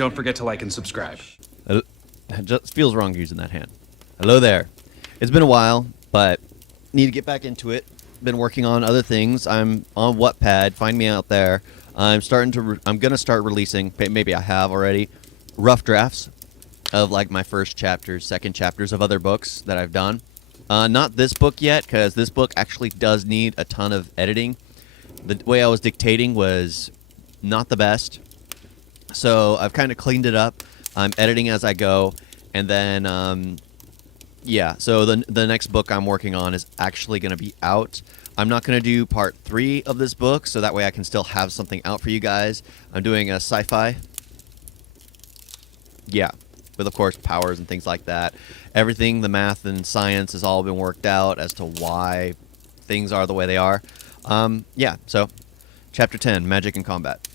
don't forget to like and subscribe. It just feels wrong using that hand. Hello there. It's been a while, but need to get back into it. Been working on other things. I'm on Wattpad. Find me out there. I'm gonna start releasing. Maybe I have already. Rough drafts of like my first chapters, second chapters of other books that I've done. Not this book yet, because this book actually does need a ton of editing. The way I was dictating was not the best, so I've kind of cleaned it up. I'm editing as I go, and then yeah. So the next book I'm working on is actually going to be out. I'm not going to do part 3 of this book, so that way I can still have something out for you guys. I'm doing a sci-fi. Yeah, with of course powers and things like that. Everything, the math and science has all been worked out as to why things are the way they are. Yeah, so Chapter 10, Magic and Combat.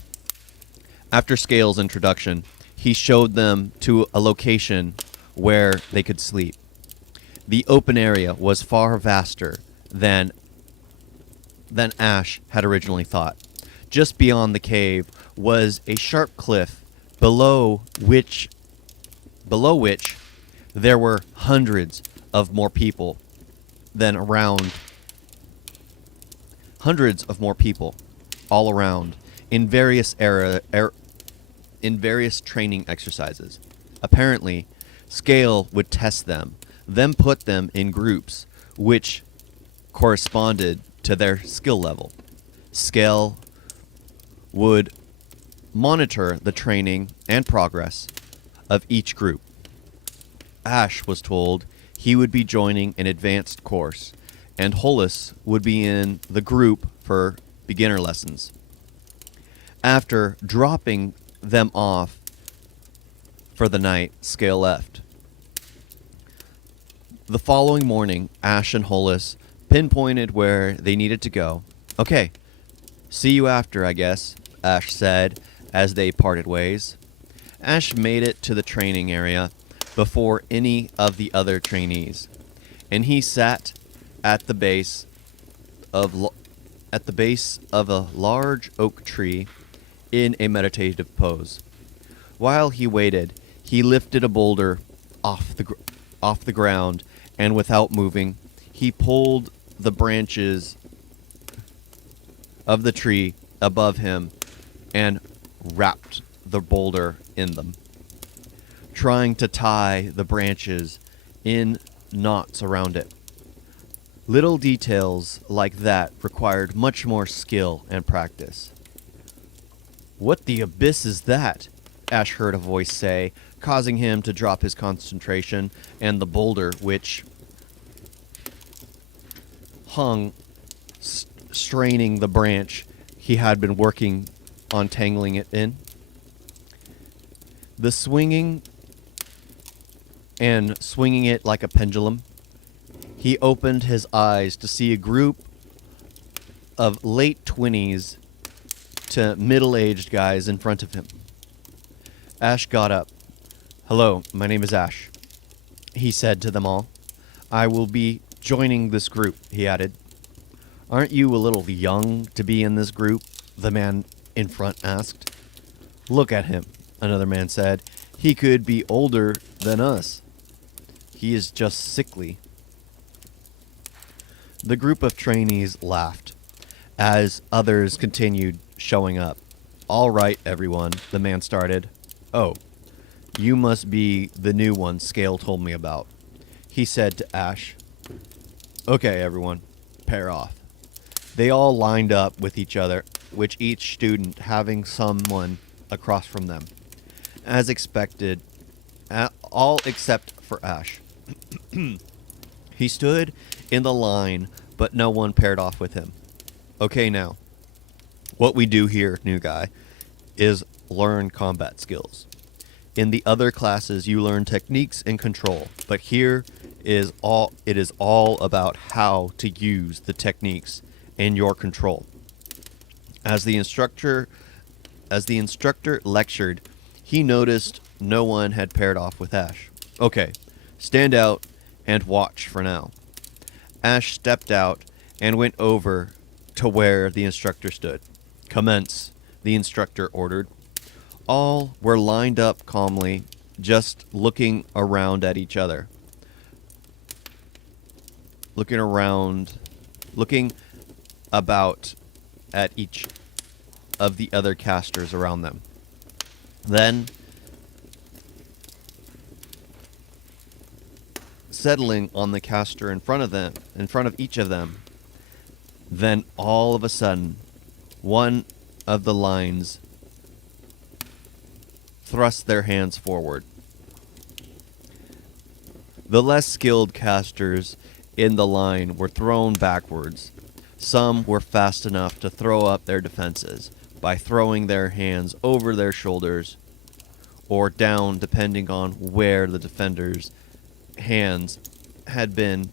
After Scale's introduction, he showed them to a location where they could sleep. The open area was far vaster than Ash had originally thought. Just beyond the cave was a sharp cliff below which there were hundreds of more people all around in various training exercises. Apparently, Scale would test them, then put them in groups which corresponded to their skill level. Scale would monitor the training and progress of each group. Ash was told he would be joining an advanced course, and Hollis would be in the group for beginner lessons. After dropping them off for the night, Scale left. The following morning, Ash and Hollis pinpointed where they needed to go. Okay, see you after, I guess, Ash said as they parted ways. Ash made it to the training area before any of the other trainees, and he sat at the base of a large oak tree in a meditative pose. While he waited, he lifted a boulder off the ground, and without moving, he pulled the branches of the tree above him and wrapped the boulder in them, trying to tie the branches in knots around it. Little details like that required much more skill and practice. "What the abyss is that?" Ash heard a voice say, causing him to drop his concentration, and the boulder, which hung, straining the branch he had been working on tangling it in. The swinging it like a pendulum, he opened his eyes to see a group of late 20s to middle-aged guys in front of him. Ash got up. "Hello, my name is Ash," he said to them all. "I will be joining this group," he added. "Aren't you a little young to be in this group?" the man in front asked. "Look at him," another man said. "He could be older than us. He is just sickly." The group of trainees laughed as others continued showing up. "All right, everyone," the man started. "Oh, you must be the new one Scale told me about," he said to Ash. "Okay, everyone, pair off." They all lined up with each other, with each student having someone across from them. As expected, all except for Ash. He stood in the line, but no one paired off with him. "Okay, now, what we do here, new guy, is learn combat skills. In the other classes, you learn techniques and control, but here it is all about how to use the techniques and your control." As the instructor lectured, he noticed no one had paired off with Ash. "Okay, stand out and watch for now." Ash stepped out and went over to where the instructor stood. "Commence," the instructor ordered. All were lined up calmly, just looking around at each other. Looking about at each of the other casters around them. Then, settling on the caster in front of each of them, then all of a sudden, one of the lines thrust their hands forward. The less skilled casters in the line were thrown backwards. Some were fast enough to throw up their defenses by throwing their hands over their shoulders or down, depending on where the defender's hands had been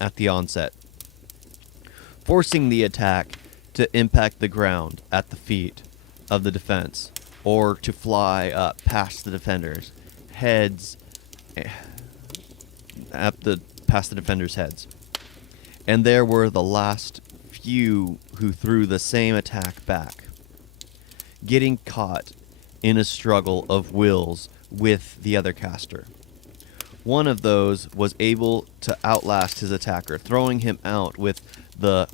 at the onset, forcing the attack to impact the ground at the feet of the defense or to fly up past the defenders' heads, past the defenders' heads. And there were the last few who threw the same attack back, getting caught in a struggle of wills with the other caster. One of those was able to outlast his attacker, throwing him out with the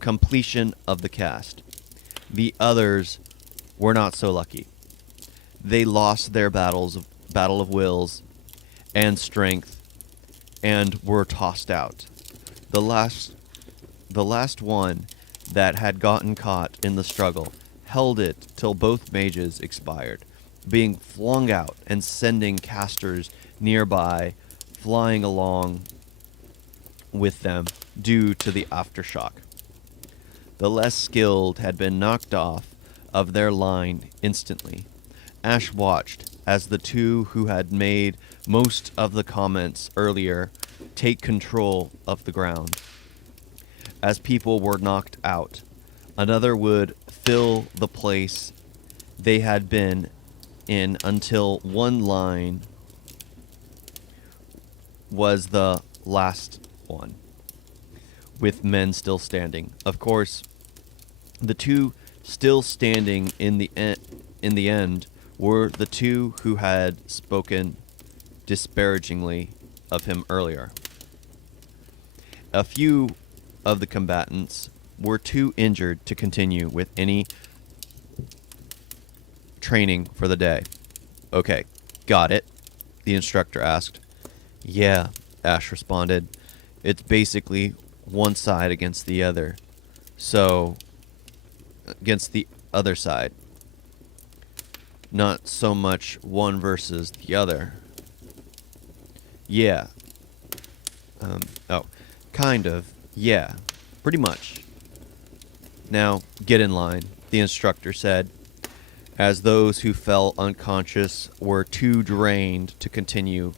completion of the cast. The others were not so lucky. They lost their battle of wills and strength and were tossed out. The last one that had gotten caught in the struggle held it till both mages expired, being flung out and sending casters nearby flying along with them due to the aftershock. The less skilled had been knocked off of their line instantly. Ash watched as the two who had made most of the comments earlier take control of the ground. As people were knocked out, another would fill the place they had been in until one line was the last one, with men still standing. Of course, the two still standing in the end were the two who had spoken disparagingly of him earlier. A few of the combatants were too injured to continue with any training for the day. Okay, got it, the instructor asked. Yeah, Ash responded. It's basically one side against the other. So, against the other side. Not so much one versus the other. Yeah. Kind of. Yeah. Pretty much. Now, get in line, the instructor said, as those who fell unconscious were too drained to continue.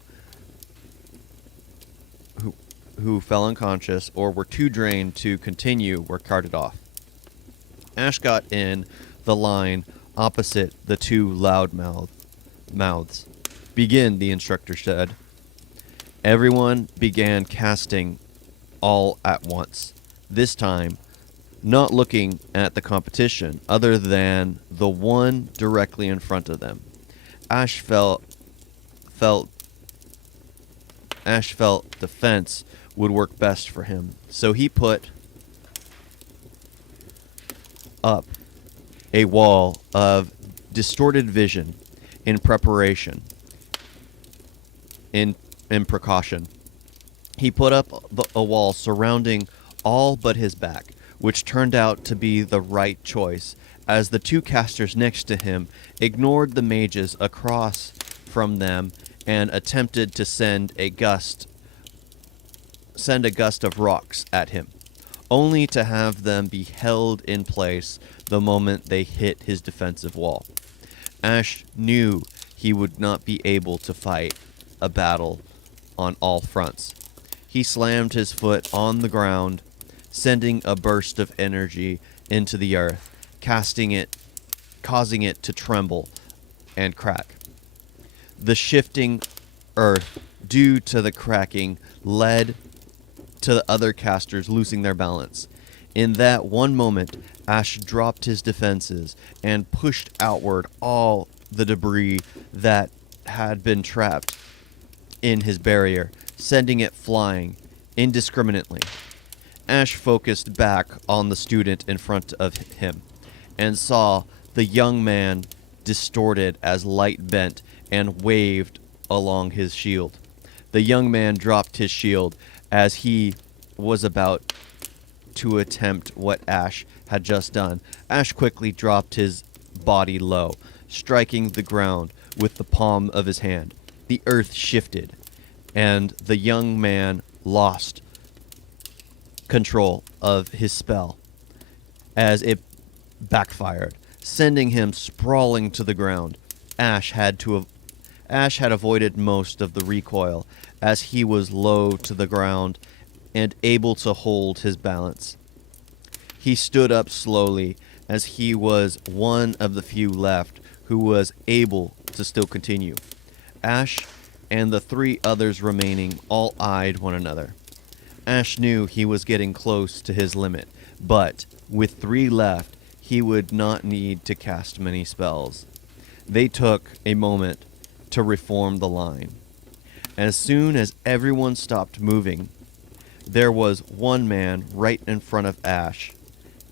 Who fell unconscious or were too drained to continue were carted off. Ash got in the line opposite the two loud mouths. Begin, the instructor said. Everyone began casting all at once, this time not looking at the competition other than the one directly in front of them. Ash felt defense would work best for him, so he put up a wall of distorted vision in preparation, in precaution. He put up a wall surrounding all but his back, which turned out to be the right choice, as the two casters next to him ignored the mages across from them and attempted to send a gust of rocks at him, only to have them be held in place the moment they hit his defensive wall. Ash knew he would not be able to fight a battle on all fronts. He slammed his foot on the ground, sending a burst of energy into the earth, causing it to tremble and crack. The shifting earth, due to the cracking, led to the other casters losing their balance. In that one moment, Ash dropped his defenses and pushed outward all the debris that had been trapped in his barrier, sending it flying indiscriminately. Ash focused back on the student in front of him and saw the young man distorted as light bent and waved along his shield. The young man dropped his shield as he was about to attempt what Ash had just done. Ash quickly dropped his body low, striking the ground with the palm of his hand. The earth shifted, and the young man lost control of his spell as it backfired, sending him sprawling to the ground. Ash had avoided most of the recoil as he was low to the ground and able to hold his balance. He stood up slowly as he was one of the few left who was able to still continue. Ash and the 3 others remaining all eyed one another. Ash knew he was getting close to his limit, but with 3 left, he would not need to cast many spells. They took a moment to reform the line. As soon as everyone stopped moving, there was 1 man right in front of Ash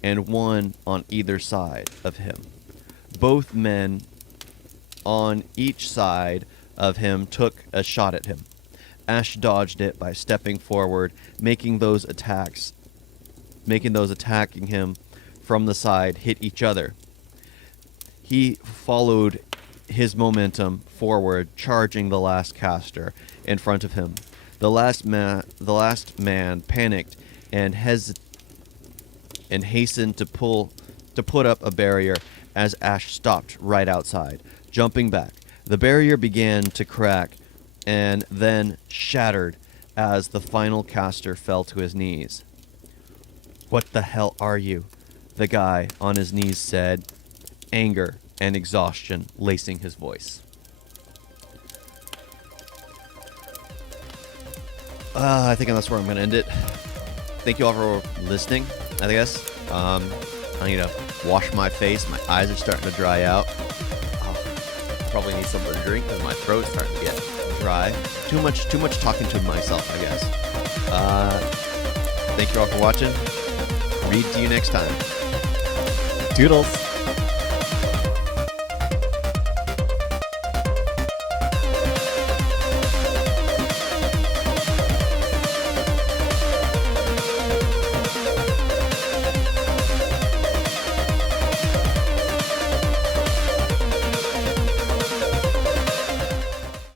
and 1 on either side of him. Both men on each side of him took a shot at him. Ash dodged it by stepping forward, making those attacking him from the side hit each other. He followed his momentum forward, charging the last caster in front of him. The last man panicked and hastened to put up a barrier as Ash stopped right outside. Jumping back, the barrier began to crack and then shattered as the final caster fell to his knees. "What the hell are you?" the guy on his knees said, anger and exhaustion lacing his voice. I think that's where I'm going to end it. Thank you all for listening, I guess. I need to wash my face. My eyes are starting to dry out. Probably need something to drink because my throat's starting to get dry. Too much talking to myself, I guess. Thank you all for watching. Read to you next time. Toodles.